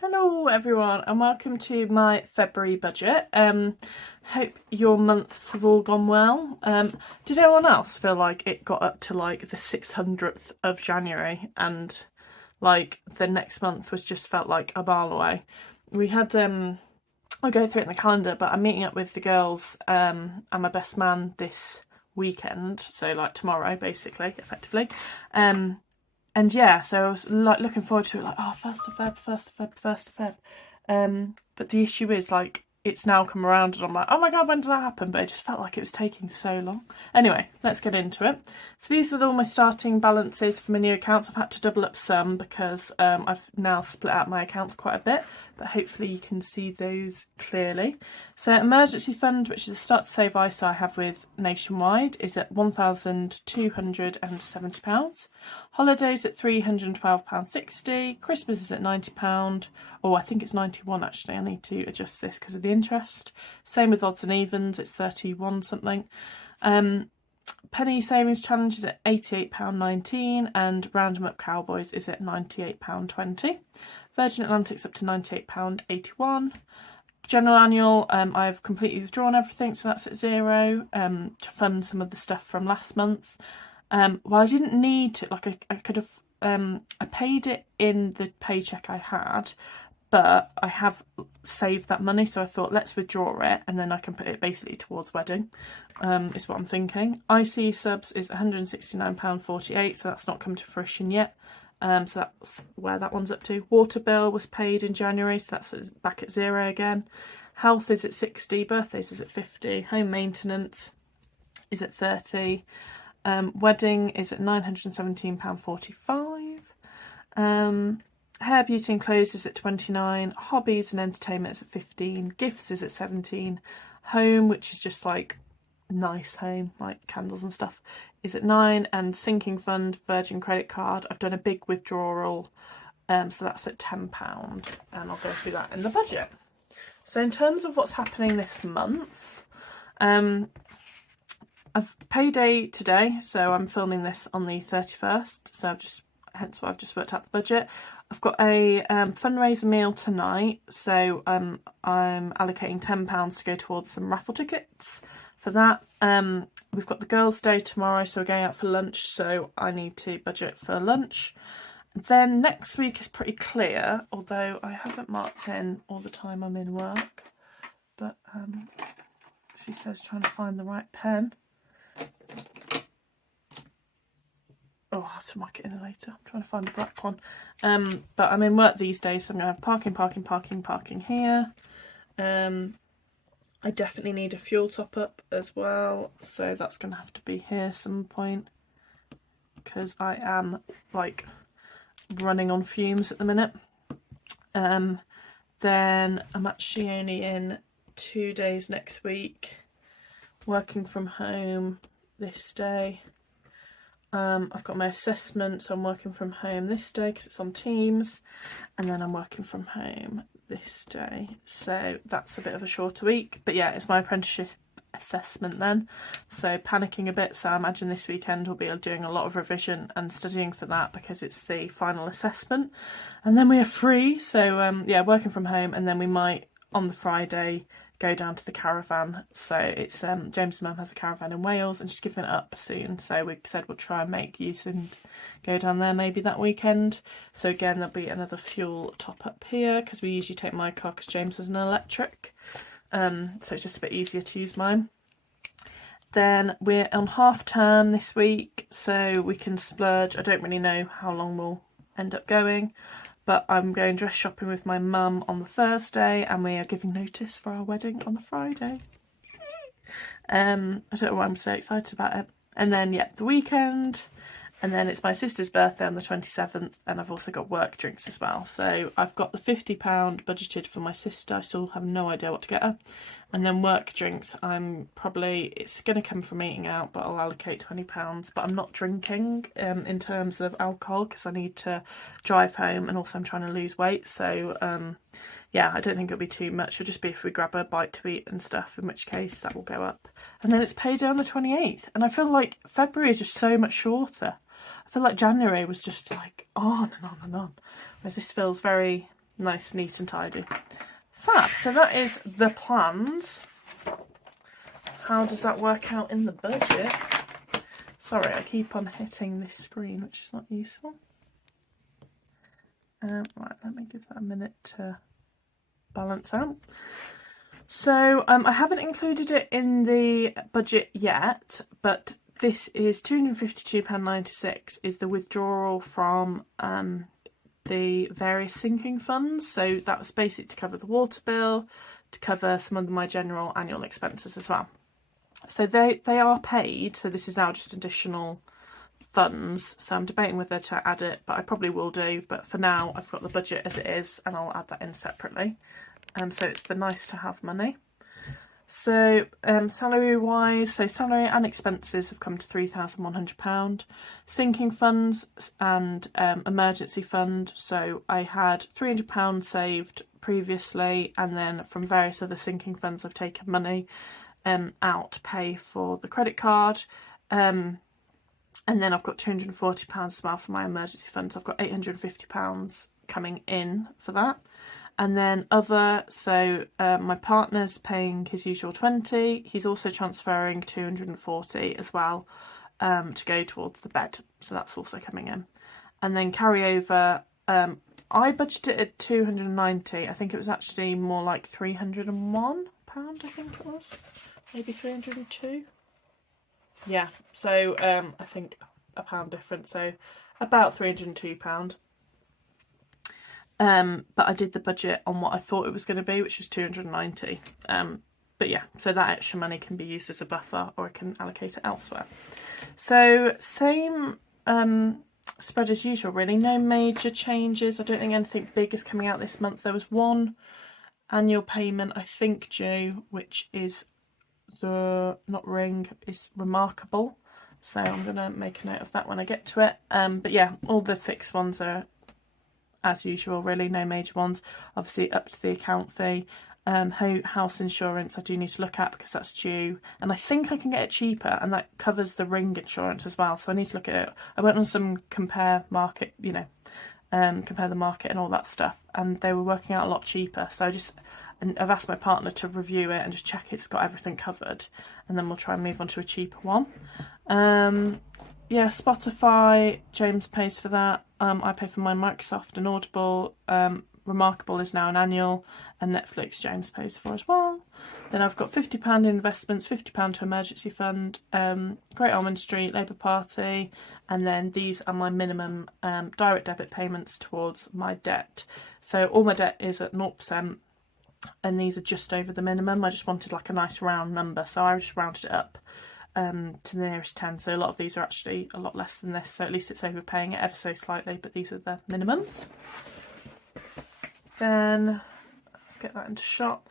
Hello everyone and welcome to my February budget. Hope your months have all gone well. Did anyone else feel like it got up to like the 600th of January and like the next month was just felt like a mile away? We had I'll go through it in the calendar, but I'm meeting up with the girls and my best man this weekend, so like tomorrow basically, effectively. And yeah, so I was like looking forward to it, like, oh, 1st of Feb, 1st of Feb, 1st of Feb. But the issue is, like, it's now come around and I'm like, oh my god, when did that happen? But it just felt like it was taking so long. Anyway, let's get into it. So these are all my starting balances for my new accounts. I've had to double up some because I've now split out my accounts quite a bit, but hopefully you can see those clearly. So emergency fund, which is a start to save ISA I have with Nationwide, is at £1,270. Holidays at £312.60. Christmas is at £90. Oh, I think it's 91 actually. I need to adjust this because of the interest. Same with odds and evens, it's 31 something. Penny Savings Challenge is at £88.19 and Round 'em Up Cowboys is at £98.20. Virgin Atlantic's up to £98.81. General Annual, I've completely withdrawn everything, so that's at £0 to fund some of the stuff from last month. Well, I didn't need to, like I could have, I paid it in the paycheck I had, but I have saved that money, so I thought let's withdraw it and then I can put it basically towards wedding, is what I'm thinking. IC subs is £169.48, so that's not come to fruition yet. So that's where that one's up to. Water bill was paid in January, so that's back at £0 again. Health is at 60, birthdays is at 50, home maintenance is at 30. Wedding is at £917.45. Hair, beauty and clothes is at 29. Hobbies and entertainment is at 15. Gifts is at 17. Home, which is just like nice home, like candles and stuff, is at 9. And sinking fund, Virgin credit card, I've done a big withdrawal, so that's at £10, and I'll go through that in the budget. So in terms of what's happening this month, I've payday today, so I'm filming this on the 31st, so hence why I've just worked out the budget. I've got a fundraiser meal tonight, so I'm allocating £10 to go towards some raffle tickets for that. We've got the girls' day tomorrow, so we're going out for lunch, so I need to budget for lunch. Then next week is pretty clear, although I haven't marked in all the time I'm in work, but she says trying to find the right pen. Oh, I'll have to mark it in later. I'm trying to find the black one. But I'm in work these days, so I'm going to have parking here. I definitely need a fuel top up as well, so that's going to have to be here some point because I am like running on fumes at the minute. Then I'm actually only in 2 days next week, working from home this day. I've got my assessment, so I'm working from home this day because it's on Teams, and then I'm working from home this day, so that's a bit of a shorter week. But yeah, it's my apprenticeship assessment then, so panicking a bit, so I imagine this weekend we'll be doing a lot of revision and studying for that because it's the final assessment, and then we are free. So yeah, working from home, and then we might on the Friday go down to the caravan. So it's James' mum has a caravan in Wales and she's giving it up soon, so we said we'll try and make use and go down there maybe that weekend. So again, there'll be another fuel top up here because we usually take my car because James has an electric, so it's just a bit easier to use mine. Then we're on half term this week, so we can splurge. I don't really know how long we'll end up going, but I'm going dress shopping with my mum on the Thursday, and we are giving notice for our wedding on the Friday. I don't know why I'm so excited about it. And then yeah, the weekend, and then it's my sister's birthday on the 27th, and I've also got work drinks as well. So I've got the £50 budgeted for my sister. I still have no idea what to get her. And then work drinks, it's going to come from eating out, but I'll allocate £20. But I'm not drinking in terms of alcohol because I need to drive home, and also I'm trying to lose weight. So yeah, I don't think it'll be too much. It'll just be if we grab a bite to eat and stuff, in which case that will go up. And then it's payday on the 28th. And I feel like February is just so much shorter. I feel like January was just like on and on and on, whereas this feels very nice, neat and tidy. Fab. So that is the plans. How does that work out in the budget? Sorry, I keep on hitting this screen, which is not useful. Right, let me give that a minute to balance out. So I haven't included it in the budget yet, but this is £252.96 is the withdrawal from the various sinking funds. So that was basically to cover the water bill, to cover some of my general annual expenses as well. So they are paid, so this is now just additional funds. So I'm debating whether to add it, but I probably will do. But for now, I've got the budget as it is, and I'll add that in separately. So it's the nice to have money. So salary wise, so salary and expenses have come to £3,100. Sinking funds and emergency fund. So I had £300 saved previously, and then from various other sinking funds I've taken money out to pay for the credit card. And then I've got £240 as well for my emergency fund. So I've got £850 coming in for that. And then other, so my partner's paying his usual 20. He's also transferring 240 as well to go towards the bed. So that's also coming in. And then carryover, I budgeted at 290. I think it was actually more like £301, I think it was. Maybe 302. Yeah, so I think a pound difference, so about £302. But I did the budget on what I thought it was going to be, which was 290. But yeah, so that extra money can be used as a buffer, or I can allocate it elsewhere. So same spread as usual, really. No major changes. I don't think anything big is coming out this month. There was one annual payment, I think, due, which is the, not Ring, is Remarkable. So I'm going to make a note of that when I get to it. But yeah, all the fixed ones are as usual, really, no major ones. Obviously up to the account fee. House insurance I do need to look at because that's due, and I think I can get it cheaper, and that covers the Ring insurance as well, so I need to look at it. I went on some compare market, compare the market and all that stuff, and they were working out a lot cheaper, so I've asked my partner to review it and just check it's got everything covered, and then we'll try and move on to a cheaper one. Yeah, Spotify, James pays for that. I pay for my Microsoft and Audible. Remarkable is now an annual, and Netflix James pays for as well. Then I've got £50 in investments, £50 to emergency fund, Great Ormond Street, Labour Party, and then these are my minimum direct debit payments towards my debt. So all my debt is at 0%, and these are just over the minimum. I just wanted like a nice round number, so I just rounded it up to the nearest 10. So a lot of these are actually a lot less than this, so at least it's overpaying it ever so slightly, but these are the minimums. Then let's get that into shop.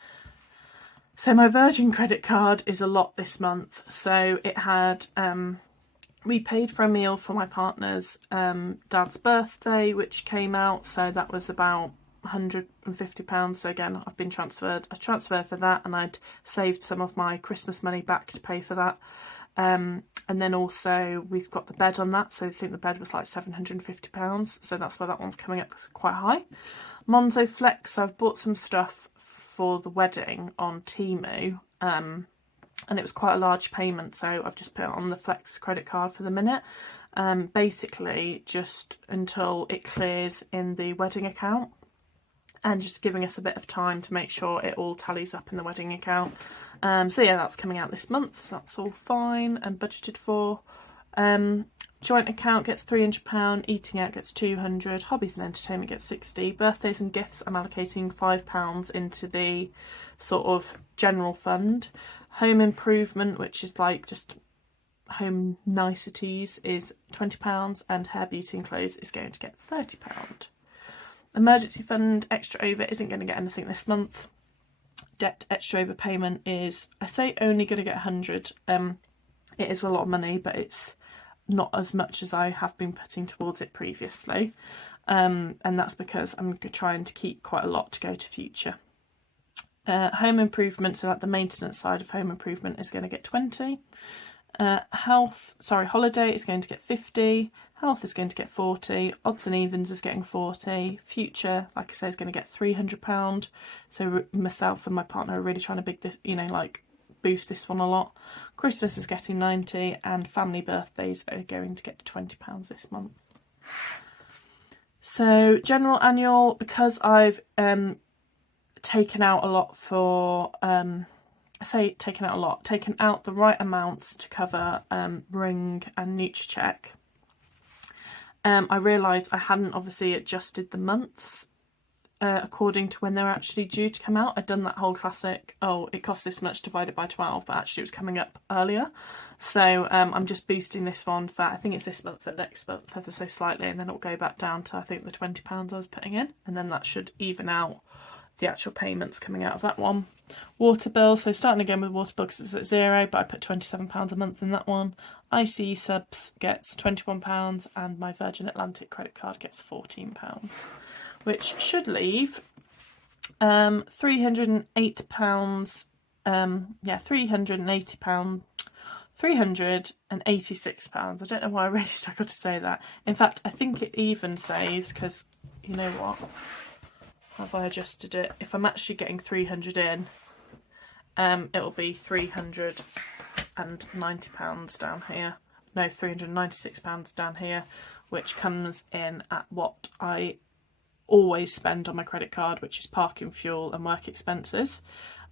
So my Virgin credit card is a lot this month. So it had, we paid for a meal for my partner's dad's birthday, which came out. So that was about £150. So again, I've been transferred. I transferred for that, and I'd saved some of my Christmas money back to pay for that. And then also we've got the bed on that. So I think the bed was like £750. So that's why that one's coming up quite high. Monzo Flex, so I've bought some stuff for the wedding on Temu, and it was quite a large payment, so I've just put it on the Flex credit card for the minute, basically just until it clears in the wedding account, and just giving us a bit of time to make sure it all tallies up in the wedding account. So yeah, that's coming out this month, so that's all fine and budgeted for. Joint account gets £300, eating out gets £200, hobbies and entertainment gets £60, birthdays and gifts I'm allocating £5 into the sort of general fund. Home improvement, which is like just home niceties, is £20, and hair, beauty and clothes is going to get £30. Emergency fund extra over isn't going to get anything this month. Debt extra over payment is, I say only going to get 100. It is a lot of money, but it's not as much as I have been putting towards it previously, and that's because I'm trying to keep quite a lot to go to future. Home improvement, so like the maintenance side of home improvement, is going to get 20. Holiday is going to get 50. Health is going to get 40, Odds and Evens is getting 40, Future, like I say, is going to get £300. So myself and my partner are really trying to big this, like boost this one a lot. Christmas is getting 90, and family birthdays are going to get £20 this month. So general annual, because I've taken out a lot for, taken out the right amounts to cover Ring and Nutracheck. I realised I hadn't obviously adjusted the months according to when they were actually due to come out. I'd done that whole classic, it costs this much divided by 12, but actually it was coming up earlier. So I'm just boosting this one for, I think it's this month, for next month, ever so slightly, and then it'll go back down to, I think, the £20 I was putting in, and then that should even out the actual payments coming out of that one. Water bill, so starting again with water bill because it's at £0, but I put £27 a month in that one. ICE subs gets £21, and my Virgin Atlantic credit card gets £14, which should leave £308, £380, £386. I don't know why I really struggled to say that. In fact, I think it even saves, because you know what? Have I adjusted it? If I'm actually getting 300 in, it'll be £390 down here. No, £396 down here, which comes in at what I always spend on my credit card, which is parking, fuel and work expenses.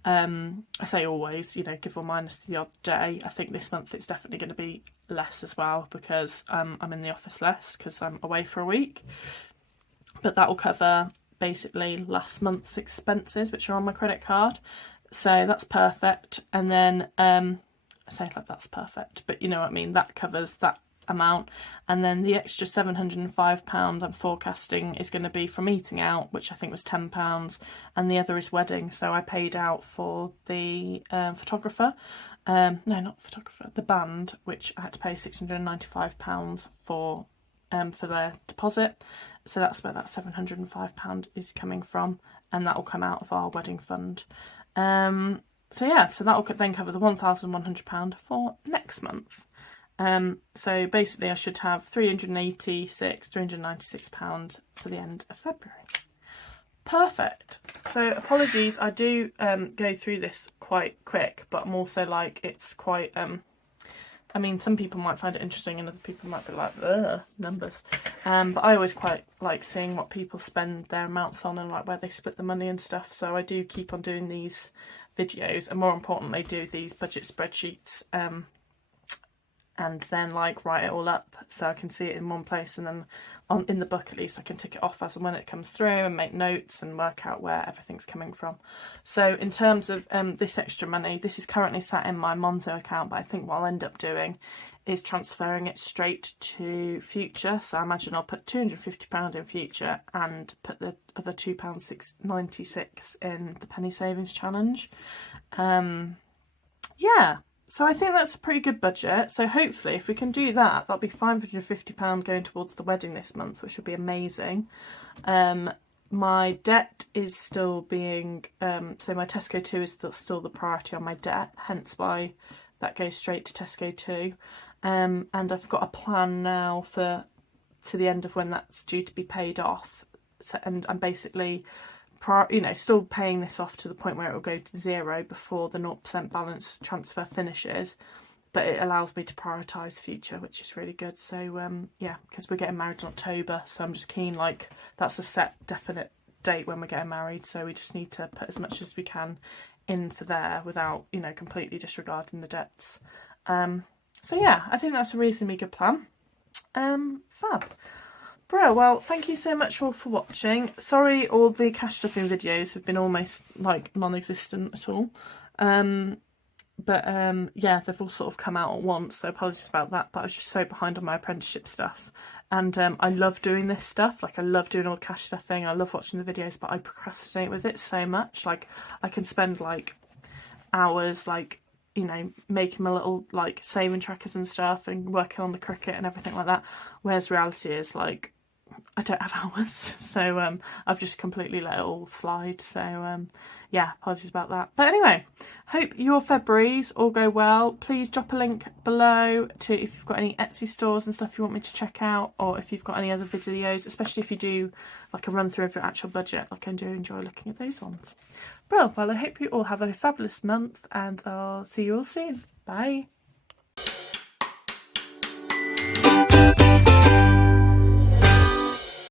I say always, give or minus the odd day. I think this month it's definitely going to be less as well, because I'm in the office less because I'm away for a week. But that will cover basically last month's expenses, which are on my credit card. So that's perfect. And then I say like that's perfect, but you know what I mean, that covers that amount. And then the extra £705 I'm forecasting is going to be from eating out, which I think was £10, and the other is wedding. So I paid out for the photographer, the band, which I had to pay £695 for their deposit. So that's where that £705 is coming from, and that will come out of our wedding fund. So that will then cover the £1,100 for next month. So basically I should have £396 for the end of February. Perfect. So apologies, I do go through this quite quick, but I'm also like, it's quite some people might find it interesting and other people might be like, numbers. But I always quite like seeing what people spend their amounts on and like where they split the money and stuff. So I do keep on doing these videos, and more importantly do these budget spreadsheets, and then like write it all up so I can see it in one place, and then in the book at least I can tick it off as and when it comes through and make notes and work out where everything's coming from. So in terms of this extra money, this is currently sat in my Monzo account, but I think what I'll end up doing is transferring it straight to Future. So I imagine I'll put £250 in Future and put the other £2.96 in the Penny Savings Challenge. So I think that's a pretty good budget. So hopefully if we can do that, that'll be £550 going towards the wedding this month, which will be amazing. My debt is still being, so my Tesco 2 is still the priority on my debt, hence why that goes straight to Tesco 2. And I've got a plan now to the end of when that's due to be paid off. So, and I'm basically still paying this off to the point where it will go to zero before the 0% balance transfer finishes, but it allows me to prioritise Future, which is really good. So because we're getting married in October, so I'm just keen, like that's a set definite date when we're getting married, so we just need to put as much as we can in for there without completely disregarding the debts. I think that's a reasonably good plan. Fab. Bro, well, thank you so much all for watching. Sorry all the cash stuffing videos have been almost like non-existent at all. They've all sort of come out at once, so apologies about that, but I was just so behind on my apprenticeship stuff. And I love doing this stuff, like I love doing all the cash stuffing, I love watching the videos, but I procrastinate with it so much. Like I can spend like hours making my little like saving trackers and stuff and working on the Cricut and everything like that, whereas reality is like I don't have hours, so I've just completely let it all slide. So yeah, apologies about that. But anyway, hope your Februaries all go well. Please drop a link below to if you've got any Etsy stores and stuff you want me to check out, or if you've got any other videos, especially if you do like a run through of your actual budget. Like, I do enjoy looking at those ones. Well, I hope you all have a fabulous month, and I'll see you all soon. Bye.